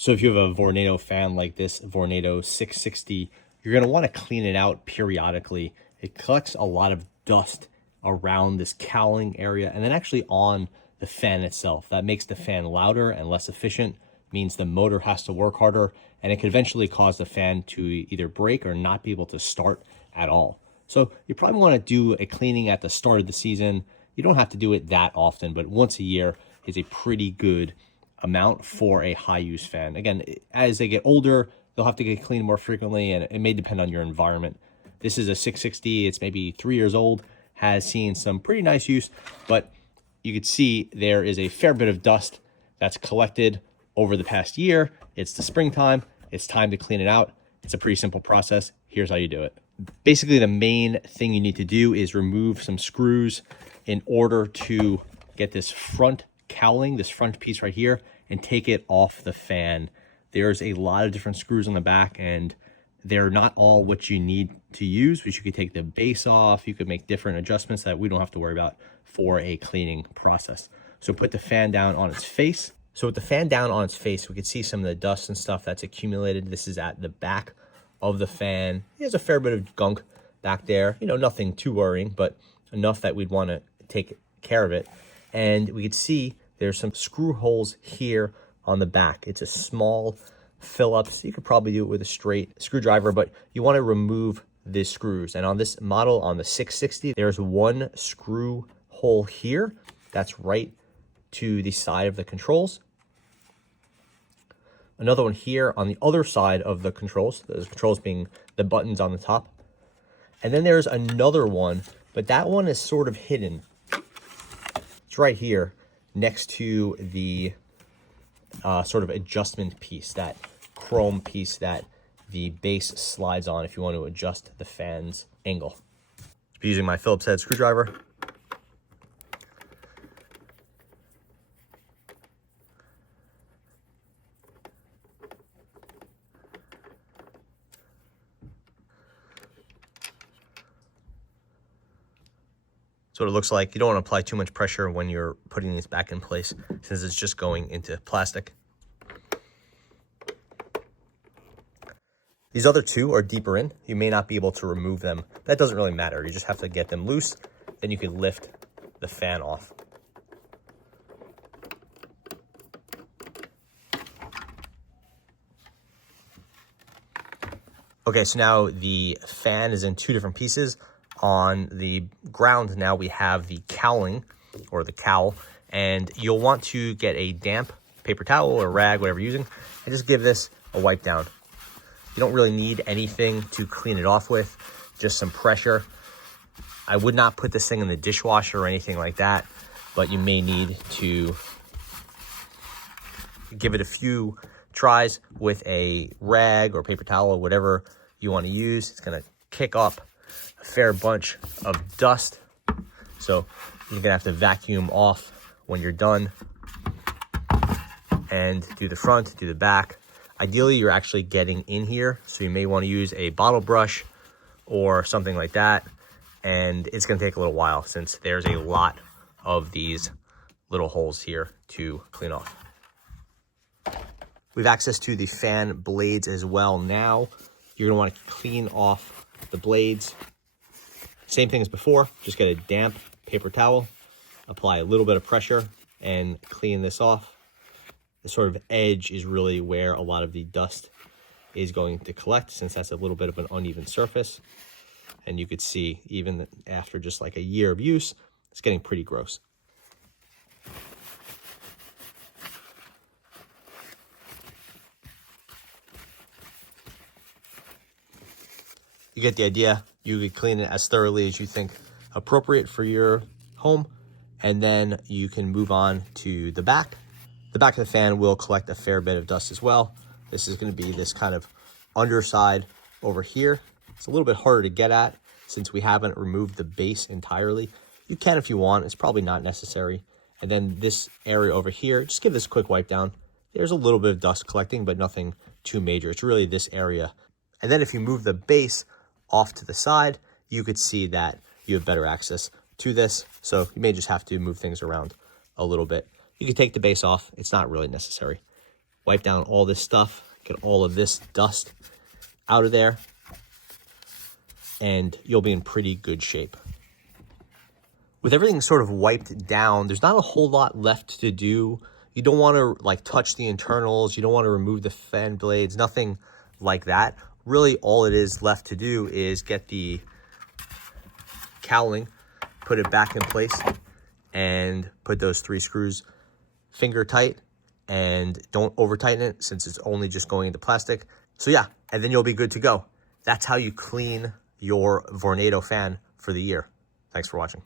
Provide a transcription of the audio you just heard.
So if you have a Vornado fan like this Vornado 660, you're going to want to clean it out periodically. It collects a lot of dust around this cowling area and then actually on the fan itself. That makes the fan louder and less efficient, means the motor has to work harder, and it could eventually cause the fan to either break or not be able to start at all. So you probably want to do a cleaning at the start of the season. You don't have to do it that often, but once a year is a pretty good amount for a high use fan. Again, as they get older, they'll have to get cleaned more frequently, and it may depend on your environment. This is a 660, it's maybe 3 years old, has seen some pretty nice use, but you can see there is a fair bit of dust that's collected over the past year. It's the springtime, it's time to clean it out. It's a pretty simple process. Here's how you do it. Basically, the main thing you need to do is remove some screws in order to get this front cowling, this front piece right here, and take it off the fan. There's a lot of different screws on the back, and they're not all what you need to use, but you could take the base off. You could make different adjustments that we don't have to worry about for a cleaning process. So put the fan down on its face. So with the fan down on its face, we could see some of the dust and stuff that's accumulated. This is at the back of the fan. There's a fair bit of gunk back there. You know, nothing too worrying, but enough that we'd want to take care of it. And we could see there's some screw holes here on the back. It's a small fill up, so you could probably do it with a straight screwdriver, but you want to remove the screws. And on this model, on the 660, there's one screw hole here that's right to the side of the controls. Another one here on the other side of the controls being the buttons on the top. And then there's another one, but that one is sort of hidden. It's right here next to the sort of adjustment piece, that chrome piece that the base slides on if you want to adjust the fan's angle. I'll be using my Phillips head screwdriver. So what it looks like. You don't want to apply too much pressure when you're putting these back in place, since it's just going into plastic. These other two are deeper in. You may not be able to remove them. That doesn't really matter. You just have to get them loose. Then you can lift the fan off. Okay, so now the fan is in two different pieces. On the ground now we have the cowling, or the cowl, and you'll want to get a damp paper towel or rag, whatever you're using, and just give this a wipe down. You don't really need anything to clean it off with, just some pressure. I would not put this thing in the dishwasher or anything like that, but you may need to give it a few tries with a rag or paper towel or whatever you want to use. It's going to kick up a fair bunch of dust, so you're gonna have to vacuum off when you're done and do the front, do the back. Ideally, you're actually getting in here, so you may want to use a bottle brush or something like that, and it's gonna take a little while since there's a lot of these little holes here to clean off. We have access to the fan blades as well now. You're gonna want to clean off the blades. Same thing as before, just get a damp paper towel, apply a little bit of pressure, and clean this off. The sort of edge is really where a lot of the dust is going to collect, since that's a little bit of an uneven surface. And you could see, even after just like a year of use, it's getting pretty gross. You get the idea. You could clean it as thoroughly as you think appropriate for your home, and then you can move on to the back. The back of the fan will collect a fair bit of dust as well. This is going to be this kind of underside over here. It's a little bit harder to get at since we haven't removed the base entirely. You can if you want. It's probably not necessary. And then this area over here, just give this a quick wipe down. There's a little bit of dust collecting, but nothing too major. It's really this area. And then if you move the base off to the side, you could see that you have better access to this. So you may just have to move things around a little bit. You can take the base off. It's not really necessary. wipe down all this stuff, get all of this dust out of there, and you'll be in pretty good shape. With everything sort of wiped down, there's not a whole lot left to do. You don't want to like touch the internals. You don't want to remove the fan blades, nothing like that. Really, all it is left to do is get the cowling, put it back in place, and put those 3 screws finger tight, and don't over tighten it since it's only just going into plastic. So yeah, and then you'll be good to go. That's how you clean your Vornado fan for the year. Thanks for watching.